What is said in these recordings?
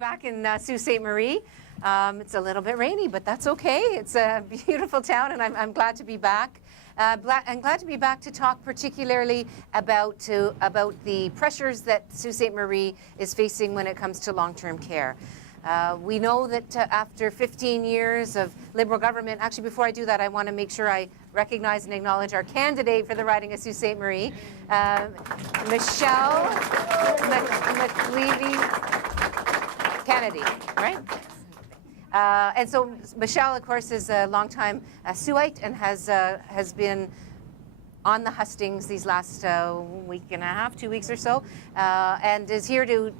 back in Sault Ste. Marie. It's a little bit rainy, but that's okay. It's a beautiful town, and I'm glad to be back. I'm glad to be back to talk particularly about the pressures that Sault Ste. Marie is facing when it comes to long-term care. We know that after 15 years of Liberal government, actually before I do that, I want to make sure I recognize and acknowledge our candidate for the riding of Sault Ste. Marie, Michelle McLeavy-Kennedy, right? And so Michelle, of course, is a longtime Saulite and has been on the hustings these last week and a half, 2 weeks or so, and is here to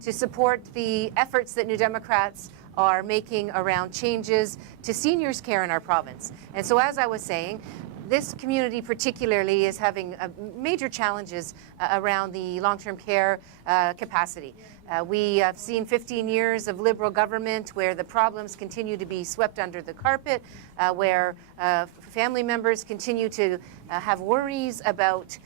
support the efforts that New Democrats are making around changes to seniors' care in our province. And so, as I was saying, this community particularly is having major challenges around the long-term care capacity. We have seen 15 years of Liberal government where the problems continue to be swept under the carpet, where family members continue to have worries about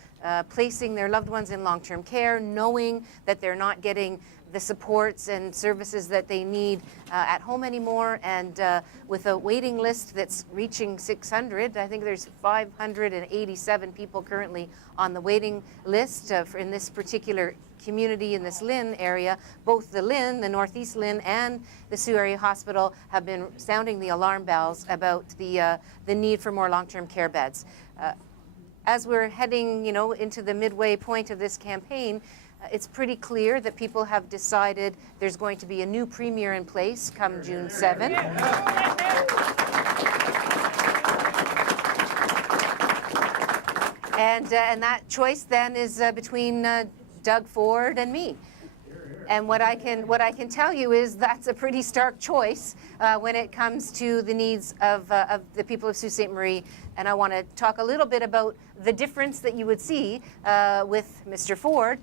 placing their loved ones in long-term care, knowing that they're not getting the supports and services that they need at home anymore, and with a waiting list that's reaching 600. I think there's 587 people currently on the waiting list in this particular community in this Lynn area. Both the Lynn, the Northeast Lynn, and the Sault Area Hospital have been sounding the alarm bells about the need for more long-term care beds. As we're heading, into the midway point of this campaign, it's pretty clear that people have decided there's going to be a new premier in place come June 7. And that choice then is between Doug Ford and me. And what I can tell you is that's a pretty stark choice when it comes to the needs of the people of Sault Ste. Marie. And I want to talk a little bit about the difference that you would see with Mr. Ford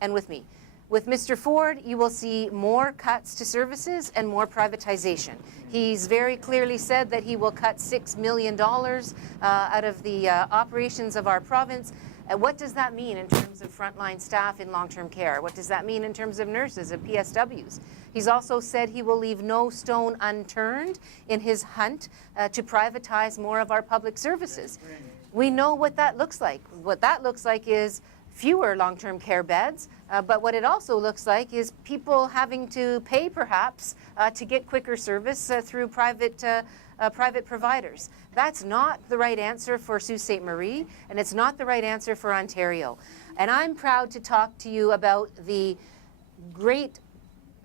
and with me. With Mr. Ford, you will see more cuts to services and more privatization. He's very clearly said that he will cut $6 million out of the operations of our province. What does that mean in terms of frontline staff in long-term care? What does that mean in terms of nurses and PSWs? He's also said he will leave no stone unturned in his hunt to privatize more of our public services. We know what that looks like. What that looks like is fewer long-term care beds, but what it also looks like is people having to pay perhaps to get quicker service through private providers. That's not the right answer for Sault Ste. Marie, and it's not the right answer for Ontario. And I'm proud to talk to you about the great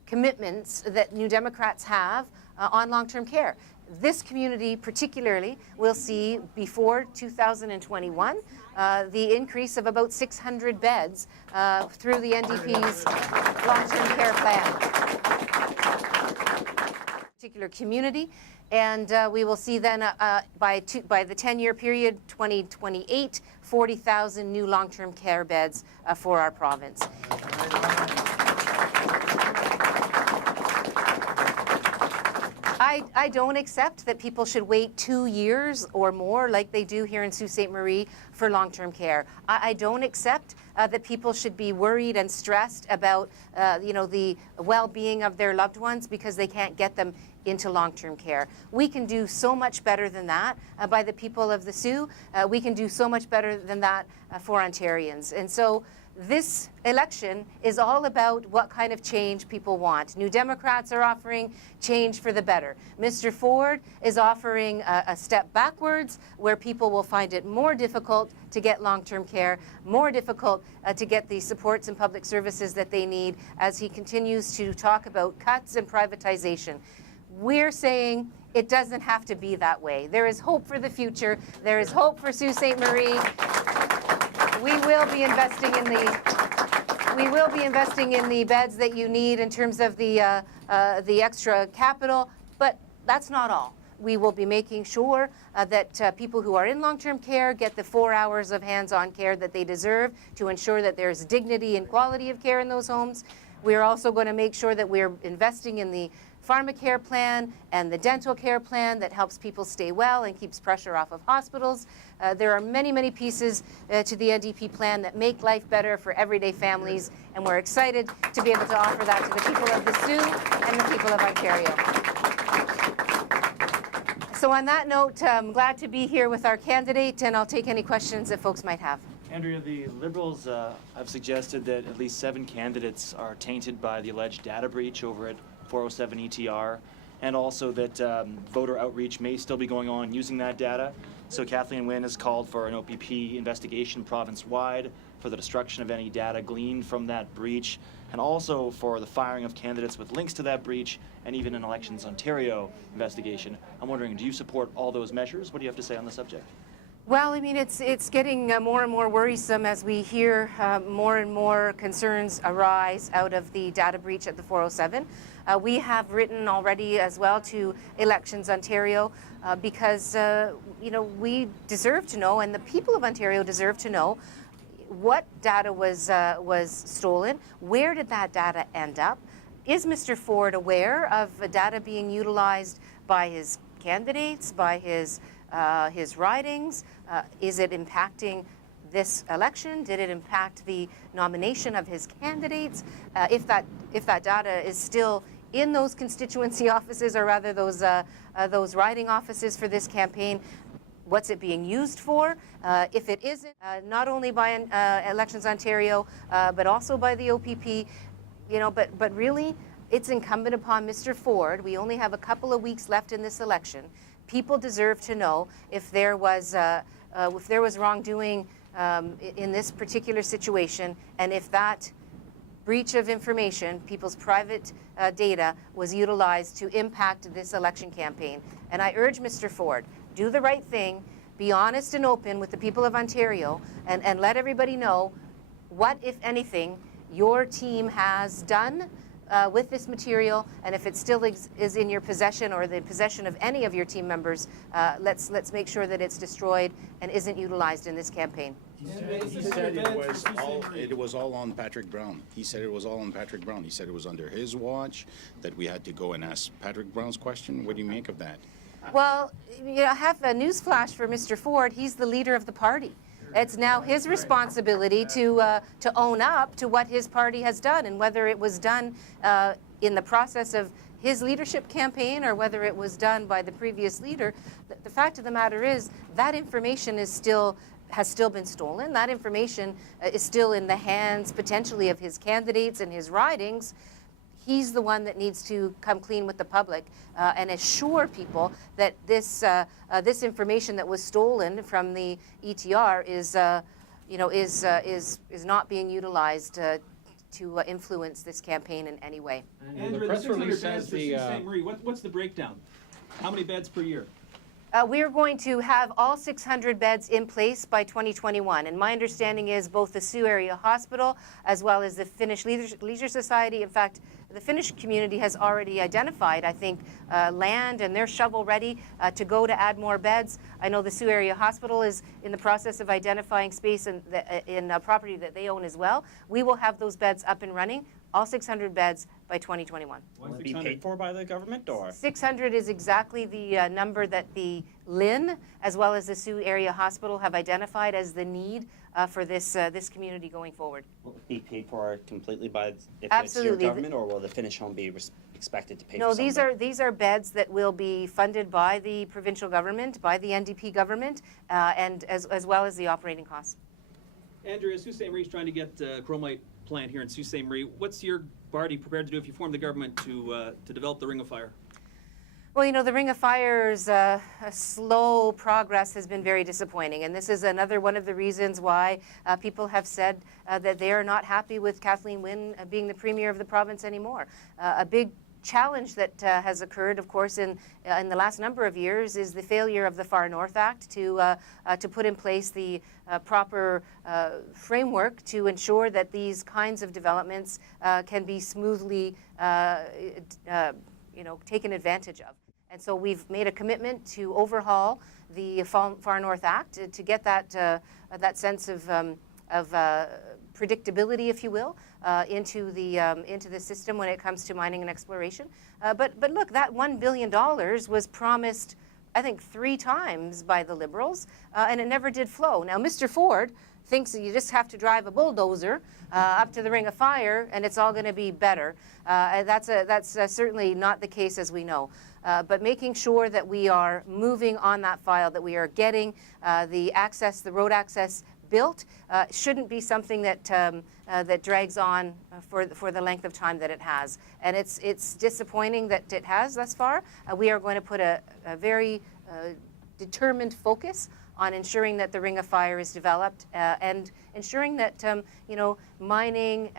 commitments that New Democrats have on long-term care. This community particularly will see before 2021 the increase of about 600 beds through the NDP's long-term care plan. Particular community, and we will see then by the 10-year period, 2028, 40,000 new long-term care beds for our province. I don't accept that people should wait 2 years or more like they do here in Sault Ste. Marie for long-term care. I don't accept that people should be worried and stressed about the well-being of their loved ones because they can't get them into long-term care. We can do so much better than that by the people of the Sault. We can do so much better than that for Ontarians. And so this election is all about what kind of change people want. New Democrats are offering change for the better. Mr. Ford is offering a step backwards where people will find it more difficult to get long-term care, more difficult to get the supports and public services that they need as he continues to talk about cuts and privatization. We're saying it doesn't have to be that way. There is hope for the future. There is hope for Sault Ste. Marie. We will be investing in the beds that you need in terms of the extra capital, but that's not all. We will be making sure that people who are in long-term care get the 4 hours of hands-on care that they deserve to ensure that there's dignity and quality of care in those homes. We're also going to make sure that we're investing in the pharmacare plan and the dental care plan that helps people stay well and keeps pressure off of hospitals. There are many, many pieces to the NDP plan that make life better for everyday families, and we're excited to be able to offer that to the people of the Sioux and the people of Ontario. So on that note, I'm glad to be here with our candidate, and I'll take any questions that folks might have. Andrea, the Liberals have suggested that at least 7 candidates are tainted by the alleged data breach over at 407 ETR, and also that voter outreach may still be going on using that data. So Kathleen Wynne has called for an OPP investigation province-wide for the destruction of any data gleaned from that breach, and also for the firing of candidates with links to that breach, and even an Elections Ontario investigation. I'm wondering, do you support all those measures? What do you have to say on the subject? Well, I mean, it's getting more and more worrisome as we hear more and more concerns arise out of the data breach at the 407. We have written already as well to Elections Ontario because, you know, we deserve to know, and the people of Ontario deserve to know, what data was stolen, where did that data end up, is Mr. Ford aware of the data being utilized by his candidates, by his ridings? Is it impacting this election? Did it impact the nomination of his candidates? If that data is still in those constituency offices, or rather those riding offices for this campaign, what's it being used for? If it isn't, not only by Elections Ontario, but also by the OPP, you know, but really, it's incumbent upon Mr. Ford. We only have a couple of weeks left in this election. People deserve to know if there was wrongdoing in this particular situation, and if that breach of information, people's private data, was utilized to impact this election campaign. And I urge Mr. Ford, do the right thing, be honest and open with the people of Ontario, and let everybody know what, if anything, your team has done with this material, and if it still is in your possession or the possession of any of your team members, let's make sure that it's destroyed and isn't utilized in this campaign. He said it was all on Patrick Brown. He said it was all on Patrick Brown. He said it was under his watch, that we had to go and ask Patrick Brown's question. What do you make of that? Well, you know, I have a news flash for Mr. Ford. He's the leader of the party. It's now his responsibility to own up to what his party has done, and whether it was done in the process of his leadership campaign or whether it was done by the previous leader. The fact of the matter is that information has still been stolen. That information is still in the hands potentially of his candidates and his ridings. He's the one that needs to come clean with the public and assure people that this information that was stolen from the ETR is not being utilized to influence this campaign in any way. And the press release says the Sault Ste. Marie. What's the breakdown? How many beds per year? We're going to have all 600 beds in place by 2021, and my understanding is both the Sioux Area Hospital as well as the Finnish Leisure Society. In fact, the Finnish community has already identified, I think, land, and they're shovel ready to go to add more beds. I know the Sioux Area Hospital is in the process of identifying space in property that they own as well. We will have those beds up and running, all 600 beds by 2021. Will it be paid for by the government, or? 600 is exactly the number that the LIN, as well as the Sioux Area Hospital, have identified as the need for this community going forward. Will it be paid for completely by Absolutely. It's your government, or will the Finnish home be expected to pay for No, some? these are beds that will be funded by the provincial government, by the NDP government, and as well as the operating costs. Andrea, Sault Ste. Marie is trying to get chromite plant here in Sault Ste. Marie. What's your party prepared to do if you form the government to develop the Ring of Fire? Well, you know, the Ring of Fire's slow progress has been very disappointing, and this is another one of the reasons why people have said that they are not happy with Kathleen Wynne being the Premier of the province anymore. A big challenge that has occurred, of course, in the last number of years is the failure of the Far North Act to put in place the proper framework to ensure that these kinds of developments can be smoothly taken advantage of. And so we've made a commitment to overhaul the Far North Act to get that sense of predictability, if you will, into the system when it comes to mining and exploration. But look, that $1 billion was promised, I think, 3 times by the Liberals, and it never did flow. Now, Mr. Ford thinks that you just have to drive a bulldozer up to the Ring of Fire and it's all going to be better. That's certainly not the case, as we know. But making sure that we are moving on that file, that we are getting the road access built, shouldn't be something that that drags on for the length of time that it has. And it's disappointing that it has thus far. We are going to put a very determined focus on ensuring that the Ring of Fire is developed and ensuring that mining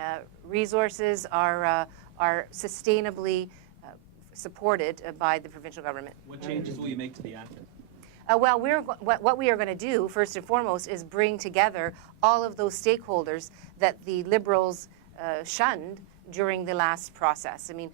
resources are sustainably supported by the provincial government. What changes will you make to the act? Well, what we are going to do, first and foremost, is bring together all of those stakeholders that the Liberals shunned during the last process. I mean,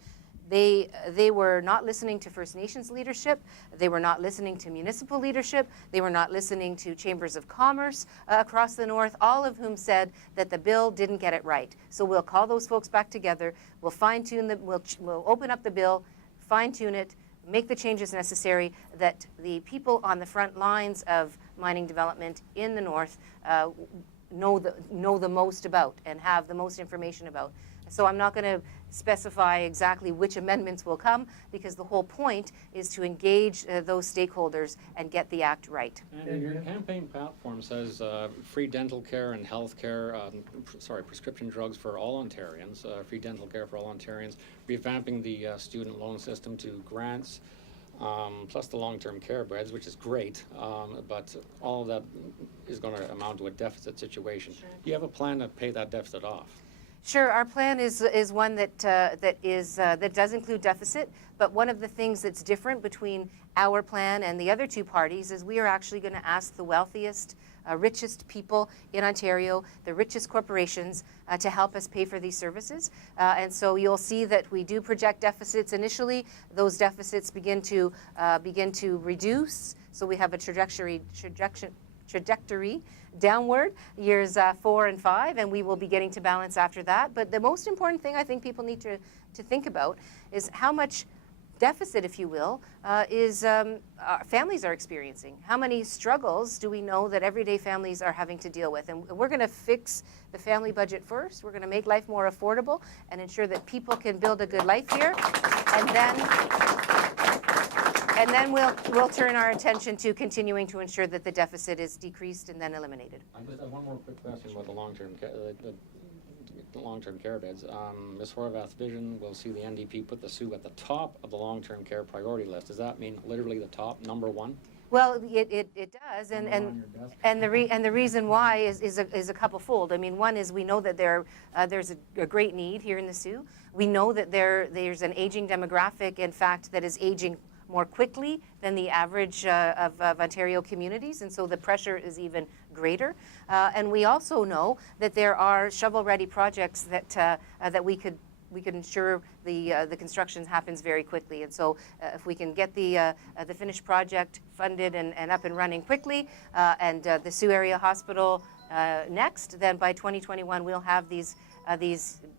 they were not listening to First Nations leadership. They were not listening to municipal leadership. They were not listening to chambers of commerce across the north, all of whom said that the bill didn't get it right. So we'll call those folks back together. We'll fine-tune we'll open up the bill, fine-tune it, make the changes necessary that the people on the front lines of mining development in the north know the most about and have the most information about. So I'm not going to specify exactly which amendments will come, because the whole point is to engage those stakeholders and get the act right. And your campaign platform says free dental care and health care, prescription drugs for all Ontarians, free dental care for all Ontarians, revamping the student loan system to grants, plus the long-term care beds, which is great, but all of that is going to amount to a deficit situation. Sure. Do you have a plan to pay that deficit off? Sure, our plan is one that does include deficit, but one of the things that's different between our plan and the other two parties is we are actually going to ask the wealthiest, richest people in Ontario, the richest corporations, to help us pay for these services. And so you'll see that we do project deficits initially. Those deficits begin to reduce. So we have a trajectory downward years 4 and 5, and we will be getting to balance after that. But the most important thing I think people need to think about is how much deficit, if you will, our families are experiencing. How many struggles do we know that everyday families are having to deal with? And we're going to fix the family budget first. We're going to make life more affordable and ensure that people can build a good life here. And then we'll turn our attention to continuing to ensure that the deficit is decreased and then eliminated. I just have one more quick question about the long-term care beds. Ms. Horwath's vision will see the NDP put the Sioux at the top of the long-term care priority list. Does that mean literally the top, number one? Well, it does, and the reason why is a couple-fold. I mean, one is we know that there's a great need here in the Sioux. We know that there's an aging demographic, in fact, that is aging more quickly than the average of Ontario communities, and so the pressure is even greater. And we also know that there are shovel-ready projects that we could ensure the construction happens very quickly. And so if we can get the finished project funded and up and running quickly, and the Sioux Area Hospital next, then by 2021 we'll have these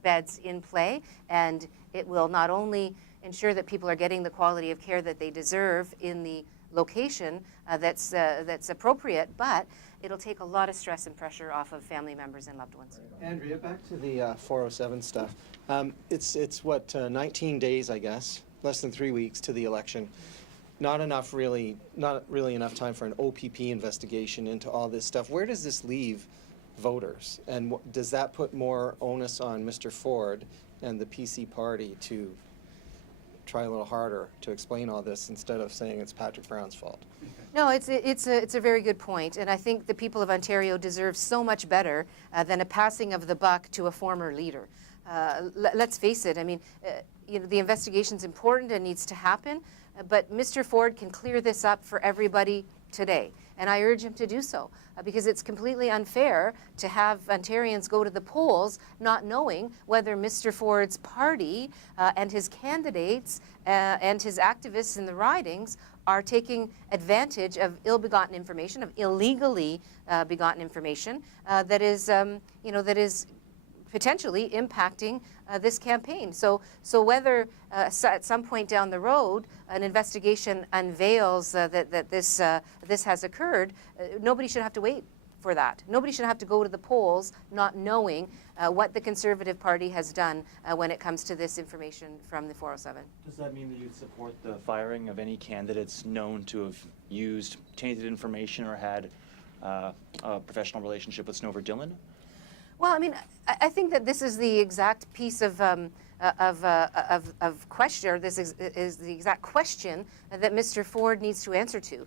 beds in play, and it will not only ensure that people are getting the quality of care that they deserve in the location that's appropriate, but it'll take a lot of stress and pressure off of family members and loved ones. Andrea, back to the 407 stuff. It's what, 19 days, I guess, less than 3 weeks to the election. Not really enough time for an OPP investigation into all this stuff. Where does this leave voters? And does that put more onus on Mr. Ford and the PC party to try a little harder to explain all this instead of saying it's Patrick Brown's fault? No, it's a very good point, and I think the people of Ontario deserve so much better than a passing of the buck to a former leader. Let's face it. I mean, the investigation's important and needs to happen, but Mr. Ford can clear this up for everybody today, and I urge him to do so, because it's completely unfair to have Ontarians go to the polls not knowing whether Mr. Ford's party and his candidates and his activists in the ridings are taking advantage of ill-begotten information, of illegally begotten information that is potentially impacting this campaign. So whether at some point down the road an investigation unveils that this has occurred, nobody should have to wait for that. Nobody should have to go to the polls not knowing what the Conservative Party has done when it comes to this information from the 407. Does that mean that you'd support the firing of any candidates known to have used tainted information or had a professional relationship with Snover Dillon? Well, I mean, I think that this is the exact piece of question, or this is the exact question that Mr. Ford needs to answer to.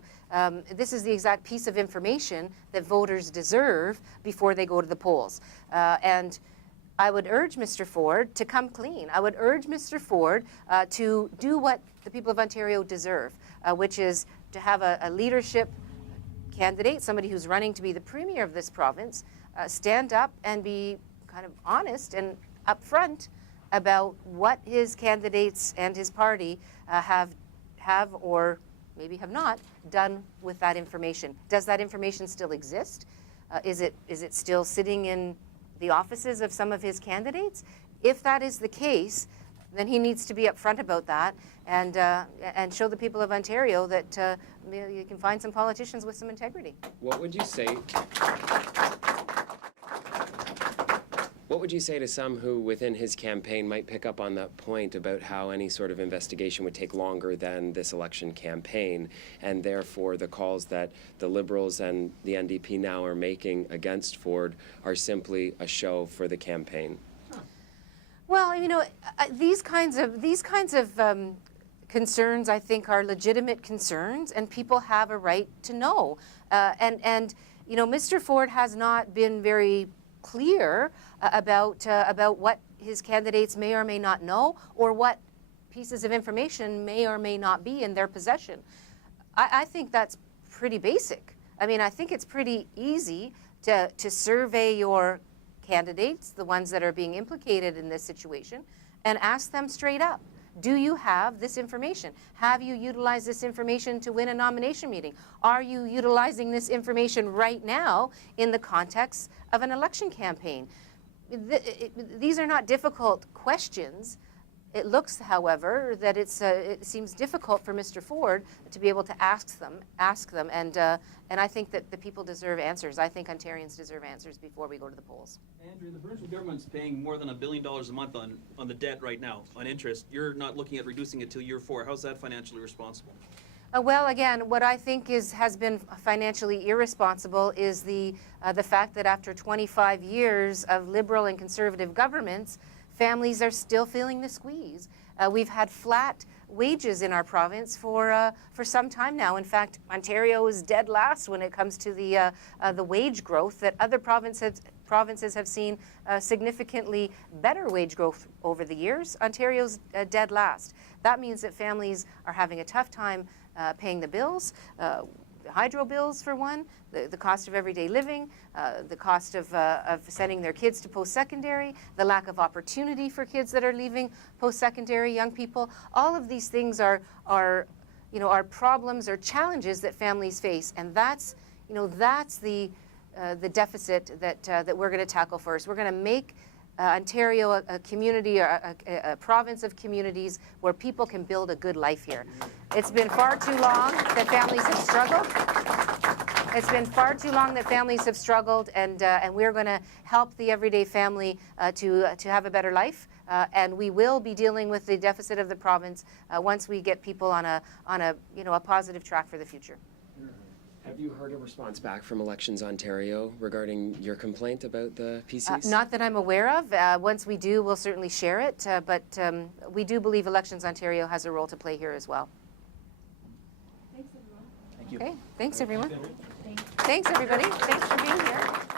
This is the exact piece of information that voters deserve before they go to the polls. And I would urge Mr. Ford to come clean. I would urge Mr. Ford to do what the people of Ontario deserve, which is to have a leadership candidate, somebody who's running to be the premier of this province, stand up and be kind of honest and upfront about what his candidates and his party have or maybe have not done with that information. Does that information still exist? Is it still sitting in the offices of some of his candidates? If that is the case, then he needs to be upfront about that and show the people of Ontario that you can find some politicians with some integrity. What would you say? What would you say to some who, within his campaign, might pick up on that point about how any sort of investigation would take longer than this election campaign, and therefore the calls that the Liberals and the NDP now are making against Ford are simply a show for the campaign? Well, you know, these kinds of concerns, I think, are legitimate concerns, and people have a right to know. And you know, Mr. Ford has not been very clear about what his candidates may or may not know, or what pieces of information may or may not be in their possession. I think that's pretty basic. I mean, I think it's pretty easy to survey your candidates, the ones that are being implicated in this situation, and ask them straight up. Do you have this information? Have you utilized this information to win a nomination meeting? Are you utilizing this information right now in the context of an election campaign? These are not difficult questions. It looks, however, that it seems difficult for Mr. Ford to be able to ask them, and I think that the people deserve answers. I think Ontarians deserve answers before we go to the polls. Andrea, the provincial government's paying more than $1 billion a month on the debt right now, on interest. You're not looking at reducing it till year 4. How's that financially responsible? Well, again, what I think has been financially irresponsible is the fact that after 25 years of Liberal and Conservative governments, families are still feeling the squeeze. We've had flat wages in our province for some time now. In fact, Ontario is dead last when it comes to the wage growth. That other provinces have seen significantly better wage growth over the years. Ontario's dead last. That means that families are having a tough time paying the bills. Hydro bills, for one, the cost of everyday living, the cost of sending their kids to post-secondary, the lack of opportunity for kids that are leaving post-secondary, young people. All of these things are problems or challenges that families face, and that's the deficit that we're going to tackle first. We're going to make Ontario a community, a province of communities where people can build a good life here. It's been far too long that families have struggled. It's been far too long that families have struggled, and we're going to help the everyday family to have a better life. And we will be dealing with the deficit of the province once we get people on a positive track for the future. Have you heard a response back from Elections Ontario regarding your complaint about the PCs? Not that I'm aware of. Once we do, we'll certainly share it. But we do believe Elections Ontario has a role to play here as well. Thank you. Okay, thanks everyone. Thanks everybody. Thanks for being here.